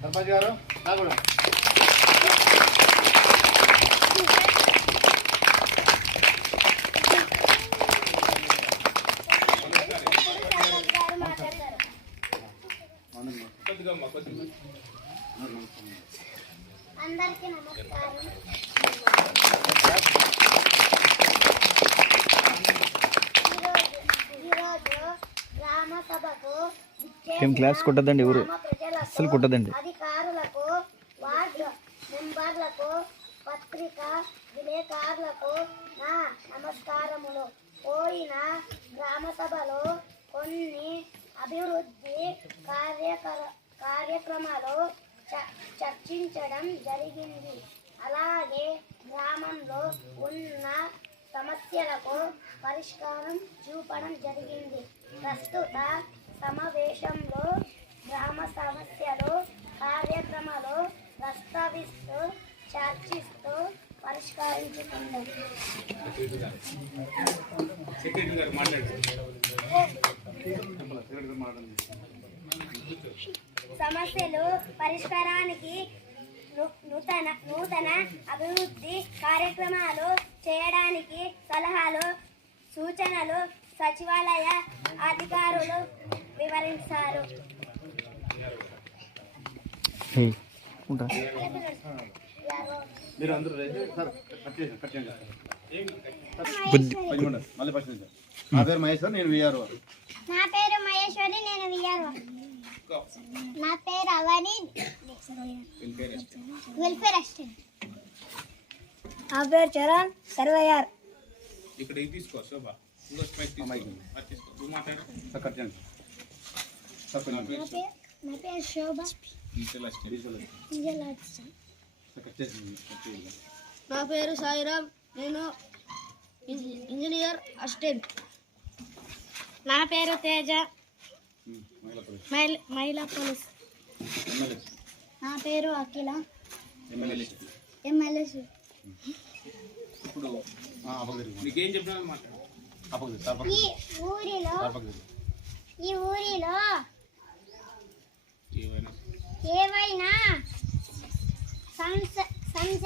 సర్పంచ్ గారు నాకు కూడా అందరికీ నమస్కారం. ఏం క్లాస్ కొట్టద్దండి ఎవరు? అస్సలు కొట్టద్దండి అధికారులకు వార్డు మెంబర్లకు పత్రిక విలేకరులకు నా నమస్కారములు. పోయిన గ్రామ సభలో కొన్ని అభివృద్ధి కార్యకర కార్యక్రమాలు చర్చించడం జరిగింది. అలాగే గ్రామంలో ఉన్న సమస్యలకు పరిష్కారం చూపడం జరిగింది. ప్రస్తుత సమావేశంలో గ్రామ సమస్యలు కార్యక్రమాలు ప్రస్తావిస్తూ చర్చిస్తూ మాట్లాడారు సమస్యలు పరిష్కారానికి నూతన నూతన అభివృద్ధి కార్యక్రమాలు చేయడానికి సలహాలు సూచనలు సచివాలయ అధికారులు వివరించారు. నా పేరు మహేశ్వరి నేను విఆర్ఓ నా పేరు అవని వెల్ఫేర్ అసిస్టెంట్ నా పేరు చరణ్ సర్వయార్ ఇక్కడ ఇది తీసుకో శోభ ఇంకో స్పైక్ తీసుకో మైక్. అది తీసుకో నువ్వు మాట్లాడు సార్ కట్ చేయండి సార్ కొంచెం నా పేరు నా పేరు శోభ digital assistant విజయల్ assistant sir cut చేసి కట్ చేయండి నా పేరు సాయిరామ్ నేను ఇంజ- ఇంజనీర్ అసిస్టెంట్ నా పేరు తేజ ఉమ్, మహిళా పోలీస్. నా పేరు అఖిల. ఎమ్మెల్యే. ఇప్పుడు చెప్పినా ఈ ఊరిలో ఈ ఊరిలో ఏమైనా? ఏవైనా సంస సంశ